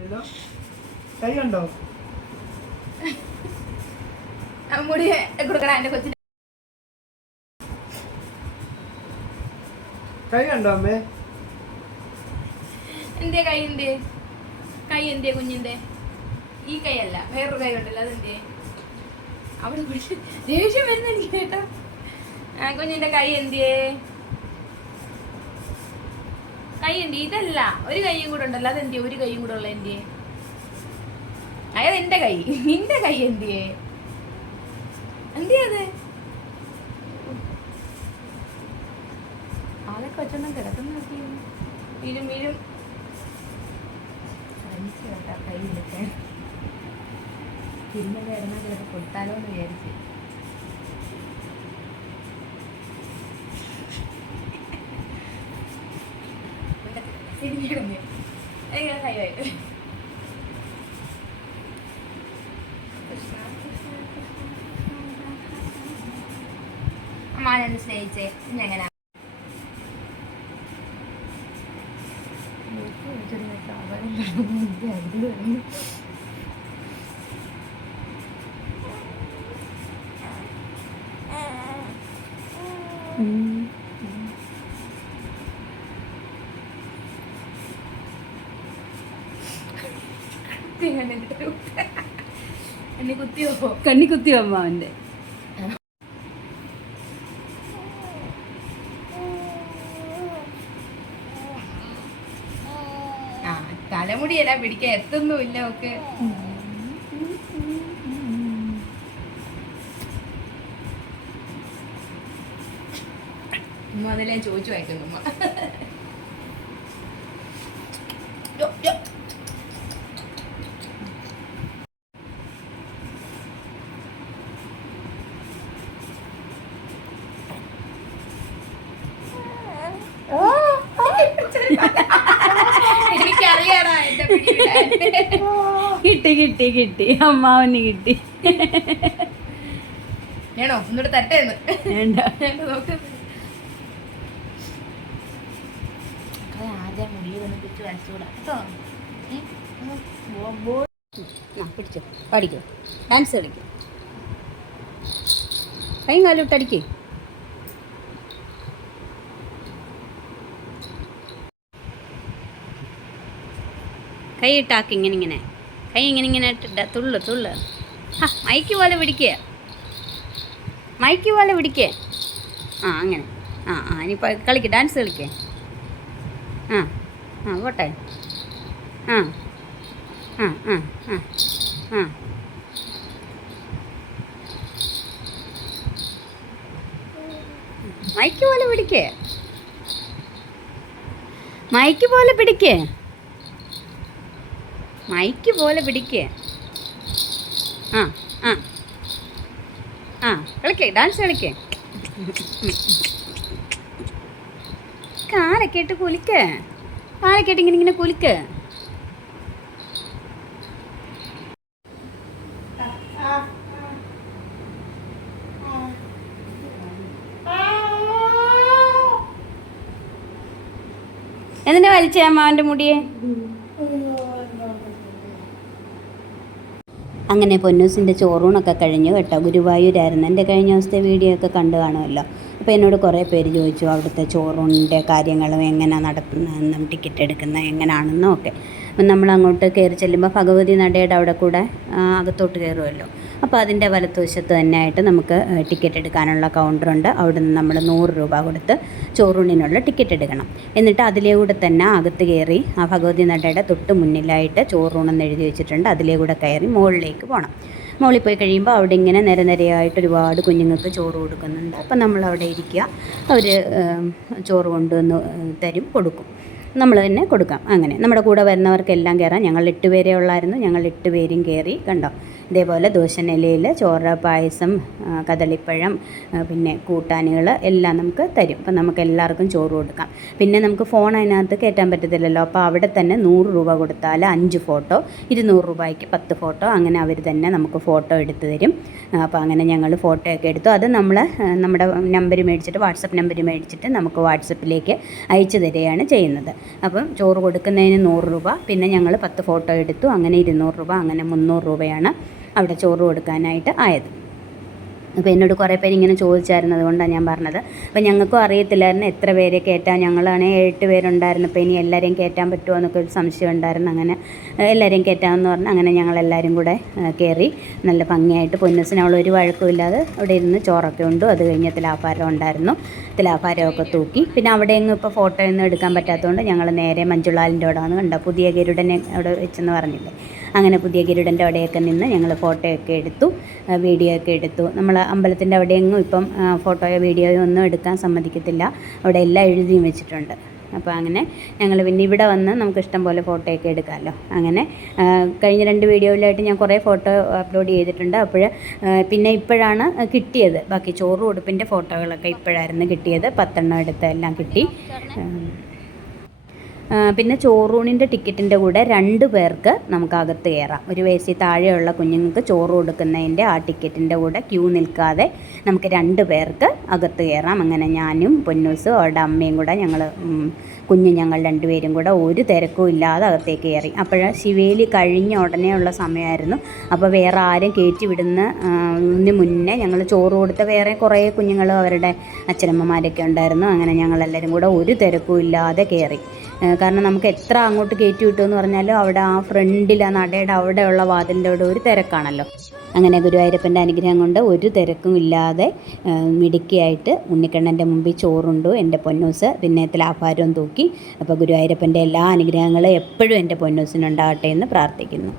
കൈ കണ്ടോ? മുടി കൊടുക്കണം എന്റെ കൊച്ചിന്. കൈ കണ്ടോ അമ്മേ? എന്തേ കൈ എന്തേ? കൈ എന്തേ കുഞ്ഞിന്റെ? ഈ കൈ അല്ല, വേറൊരു കൈ ഉണ്ടല്ലോ, അതെന്തേ? അവിടെ പിടിച്ച് ദേഷ്യം വരുന്ന എനിക്ക് കേട്ടോ. കുഞ്ഞിന്റെ കൈ എന്തേ? കൈ എന്തി? ഇതല്ല, ഒരു കൈയും കൂടെ ഉണ്ടല്ലോ, അതെന്തേ? ഒരു കൈയും കൂടെ ഉള്ള എന്തേ? അതായത് എന്റെ കൈ. നിന്റെ കൈ എന്തേ? എന്തേ അത്? ആളൊക്കെ വെച്ചോണ്ടാ കിടക്കുന്ന വീഴും വീഴും. കേട്ടാ കൈയിലൊക്കെ തിരുമല ഇടുന്ന ചിലപ്പോൾ കൊടുത്താലോ എന്ന് വിചാരിച്ചു. തിരിഞ്ഞിടുന്നു കൈവായിട്ട്. അമ്മ ഞാൻ സ്നേഹിച്ചേ എങ്ങനെ എന്നെ കുത്തിയോ? കണ്ണി കുത്തിയോ അമ്മാവൻ്റെ? തലമുടിയല്ല പിടിക്കാൻ എത്തുന്നുമില്ല ഒക്കെ. അതിലെ ചോദിച്ചു വായിക്കുന്നു. എനിക്കറിയാടാ എന്റെ കിട്ടി കിട്ടി കിട്ടി, അമ്മാവന് കിട്ടി. ഞാനോ ഒന്നുകൂടെ തരട്ടേന്ന് വേണ്ട. നോക്ക്. ആദ്യം മുടിയിലൊന്ന് പിടിച്ച് വലിച്ചുകൂടാ കേട്ടോ. പിടിച്ചോ, പാടിക്കോ, ഡാൻസ് കളിക്കും, കൈയും കാലും ഇട്ടടിക്കേ. കൈ ഇട്ടാക്കി ഇങ്ങനെ ഇങ്ങനെ, കൈ ഇങ്ങനെ ഇങ്ങനെ ഇട്ടിട്ട് തുള്ളു തുള്ളു. മൈക്ക് പോലെ പിടിക്കുക, മൈക്ക് പോലെ പിടിക്കുക. അങ്ങനെ. ഇനിയിപ്പോൾ കളിക്കുക, ഡാൻസ് കളിക്കുക. പോട്ടെ. മൈക്ക് പോലെ പിടിക്കുക, മൈക്ക് പോലെ പിടിക്കുക, മൈക്ക് പോലെ പിടിക്കുക. കളിക്കേ, ഡാൻസ് കളിക്കേ. കാലൊക്കെ ഇട്ട് കുലിക്ക, കാലൊക്കെ ഇട്ട് ഇങ്ങനെ ഇങ്ങനെ കുലിക്ക. എന്തിനാ വലിച്ചേ അമ്മാവൻ്റെ മുടിയെ? അങ്ങനെ പൊന്നൂസിൻ്റെ ചോറൂണൊക്കെ കഴിഞ്ഞു കേട്ടോ. ഗുരുവായൂരായിരുന്നു. എൻ്റെ കഴിഞ്ഞ ദിവസത്തെ വീഡിയോ ഒക്കെ കണ്ടു കാണുമല്ലോ. അപ്പോൾ എന്നോട് കുറേ പേര് ചോദിച്ചു അവിടുത്തെ ചോറൂണിൻ്റെ കാര്യങ്ങളും എങ്ങനെയാണ് നടത്തുന്നതെന്നും ടിക്കറ്റ് എടുക്കുന്നത് എങ്ങനെയാണെന്നും ഒക്കെ. അപ്പം നമ്മൾ അങ്ങോട്ട് കയറി ചെല്ലുമ്പോൾ ഭഗവതി നടയുടെ അവിടെ കൂടെ അകത്തോട്ട് കയറുമല്ലോ. അപ്പോൾ അതിൻ്റെ വലത്തുവശത്ത് തന്നെയായിട്ട് നമുക്ക് ടിക്കറ്റ് എടുക്കാനുള്ള കൗണ്ടറുണ്ട്. അവിടെ നിന്ന് നമ്മൾ 100 രൂപ കൊടുത്ത് ചോറൂണിനുള്ള ടിക്കറ്റ് എടുക്കണം. എന്നിട്ട് അതിലേ കൂടെ തന്നെ അകത്ത് കയറി ആ ഭഗവതി നടയുടെ തൊട്ട് മുന്നിലായിട്ട് ചോറൂണെന്ന് എഴുതി വെച്ചിട്ടുണ്ട്. അതിലേ കൂടെ കയറി മുകളിലേക്ക് പോകണം. മുകളിൽ പോയി കഴിയുമ്പോൾ അവിടെ ഇങ്ങനെ നിരനിരയായിട്ട് ഒരുപാട് കുഞ്ഞുങ്ങൾക്ക് ചോറ് കൊടുക്കുന്നുണ്ട്. അപ്പം നമ്മൾ അവിടെ ഇരിക്കുക, അവർ ചോറ് കൊണ്ടുവന്ന് തരും, കൊടുക്കും, നമ്മൾ തന്നെ കൊടുക്കാം. അങ്ങനെ നമ്മുടെ കൂടെ വരുന്നവർക്കെല്ലാം കയറാം. ഞങ്ങൾ 8 പേരേ ഉള്ളായിരുന്നു. ഞങ്ങൾ 8 പേരും കയറി. കണ്ടോ, ഇതേപോലെ ദോശനിലയിൽ ചോറ്, പായസം, കദളിപ്പഴം, പിന്നെ കൂട്ടാനുകൾ എല്ലാം നമുക്ക് തരും. അപ്പം നമുക്ക് എല്ലാവർക്കും ചോറ് കൊടുക്കാം. പിന്നെ നമുക്ക് ഫോൺ അതിനകത്ത് കയറ്റാൻ പറ്റത്തില്ലല്ലോ. അപ്പോൾ അവിടെ തന്നെ 100 രൂപ കൊടുത്താൽ 5 ഫോട്ടോ, 200 രൂപയ്ക്ക് 10 ഫോട്ടോ, അങ്ങനെ അവർ തന്നെ നമുക്ക് ഫോട്ടോ എടുത്ത് തരും. അപ്പോൾ അങ്ങനെ ഞങ്ങൾ ഫോട്ടോയൊക്കെ എടുത്തു. അത് നമ്മുടെ നമ്പർ മേടിച്ചിട്ട്, വാട്സപ്പ് നമ്പർ മേടിച്ചിട്ട് നമുക്ക് വാട്സപ്പിലേക്ക് അയച്ചു തരികയാണ് ചെയ്യുന്നത്. അപ്പം ചോറ് കൊടുക്കുന്നതിന് 100 രൂപ, പിന്നെ ഞങ്ങൾ 10 ഫോട്ടോ എടുത്തു, അങ്ങനെ 200 രൂപ, അങ്ങനെ 300 രൂപയാണ് അവിടെ ചോറ് കൊടുക്കാനായിട്ട് ആയത്. അപ്പോൾ എന്നോട് കുറേ പേര് ഇങ്ങനെ ചോദിച്ചായിരുന്നു, അതുകൊണ്ടാണ് ഞാൻ പറഞ്ഞത്. അപ്പോൾ ഞങ്ങൾക്കും അറിയത്തില്ലായിരുന്നു എത്ര പേരെ കയറ്റാൻ. ഞങ്ങളാണെങ്കിൽ 8 പേരുണ്ടായിരുന്നു. അപ്പോൾ ഇനി എല്ലാവരെയും കയറ്റാൻ പറ്റുമോ എന്നൊക്കെ ഒരു സംശയം ഉണ്ടായിരുന്നു. അങ്ങനെ എല്ലാവരെയും കയറ്റാമെന്ന് പറഞ്ഞ് അങ്ങനെ ഞങ്ങളെല്ലാവരും കൂടെ കയറി നല്ല ഭംഗിയായിട്ട് പൊന്നൂസിന് അവളൊരു വഴക്കുമില്ലാതെ അവിടെ ഇരുന്ന് ചോറൊക്കെ ഉണ്ട്. അത് കഴിഞ്ഞ് തിലാഭാരം ഉണ്ടായിരുന്നു. തിലാഭാരമൊക്കെ തൂക്കി. പിന്നെ അവിടെയെങ്ങും ഇപ്പോൾ ഫോട്ടോ ഒന്നും എടുക്കാൻ പറ്റാത്തതുകൊണ്ട് ഞങ്ങൾ നേരെ മഞ്ജുളാലിൻ്റെ അവിടെ വന്ന് കണ്ടോ, പുതിയ ഗരുഡനെ അവിടെ വെച്ചെന്ന് പറഞ്ഞില്ലേ, അങ്ങനെ പുതിയ ഗരുഡൻ്റെ അവിടെയൊക്കെ നിന്ന് ഞങ്ങൾ ഫോട്ടോയൊക്കെ എടുത്തു, വീഡിയോ ഒക്കെ എടുത്തു. നമ്മൾ അമ്പലത്തിൻ്റെ അവിടെയെങ്ങും ഇപ്പം ഫോട്ടോയോ വീഡിയോയോ ഒന്നും എടുക്കാൻ സമ്മതിക്കത്തില്ല, അവിടെ എല്ലാം എഴുതിയും വെച്ചിട്ടുണ്ട്. അപ്പോൾ അങ്ങനെ ഞങ്ങൾ പിന്നെ ഇവിടെ വന്ന് നമുക്ക് ഇഷ്ടം പോലെ ഫോട്ടോയൊക്കെ എടുക്കാമല്ലോ. അങ്ങനെ കഴിഞ്ഞ 2 വീഡിയോയിലായിട്ട് ഞാൻ കുറേ ഫോട്ടോ അപ്ലോഡ് ചെയ്തിട്ടുണ്ട്. അപ്പോൾ പിന്നെ ഇപ്പോഴാണ് കിട്ടിയത്, ബാക്കി ചോറ് ഉടുപ്പിൻ്റെ ഫോട്ടോകളൊക്കെ ഇപ്പോഴായിരുന്നു കിട്ടിയത്. 10 എണ്ണം എടുത്ത് എല്ലാം കിട്ടി. പിന്നെ ചോറൂണിൻ്റെ ടിക്കറ്റിൻ്റെ കൂടെ 2 പേർക്ക് നമുക്ക് അകത്ത് കയറാം. 1 വയസ്സിൽ താഴെയുള്ള കുഞ്ഞുങ്ങൾക്ക് ചോറ് കൊടുക്കുന്നതിൻ്റെ ആ ടിക്കറ്റിൻ്റെ കൂടെ ക്യൂ നിൽക്കാതെ നമുക്ക് 2 പേർക്ക് അകത്ത് കയറാം. അങ്ങനെ ഞാനും പൊന്നൂസും അവരുടെ അമ്മയും കൂടെ ഞങ്ങൾ 2 പേരും കൂടെ ഒരു തിരക്കും ഇല്ലാതെ അകത്തേക്ക് കയറി. അപ്പോൾ ശിവേലി കഴിഞ്ഞ ഉടനെയുള്ള സമയമായിരുന്നു. അപ്പോൾ വേറെ ആരും കയറ്റി വിടുന്നതിന് മുന്നേ ഞങ്ങൾ ചോറ് കൊടുത്ത വേറെ കുറേ കുഞ്ഞുങ്ങൾ അവരുടെ അച്ഛനമ്മമാരൊക്കെ ഉണ്ടായിരുന്നു. അങ്ങനെ ഞങ്ങളെല്ലാവരും കൂടെ ഒരു തിരക്കും ഇല്ലാതെ കയറി. കാരണം നമുക്ക് എത്ര അങ്ങോട്ട് കയറ്റി വിട്ടുമെന്ന് പറഞ്ഞാലും അവിടെ ആ ഫ്രണ്ടിൽ ആ നടയുടെ അവിടെയുള്ള വാതിലിൻ്റെ അവിടെ ഒരു തിരക്കാണല്ലോ. അങ്ങനെ ഗുരുവായൂരപ്പൻ്റെ അനുഗ്രഹം കൊണ്ട് ഒരു തിരക്കും ഇല്ലാതെ മിടുക്കിയായിട്ട് ഉണ്ണിക്കണ്ണൻ്റെ മുമ്പിൽ ചോറുണ്ടു എൻ്റെ പൊന്നൂസ്. പിന്നെ തിലാഭാരവും തൂക്കി. അപ്പോൾ ഗുരുവായൂരപ്പൻ്റെ എല്ലാ അനുഗ്രഹങ്ങളും എപ്പോഴും എൻ്റെ പൊന്നൂസിനുണ്ടാകട്ടെ എന്ന് പ്രാർത്ഥിക്കുന്നു.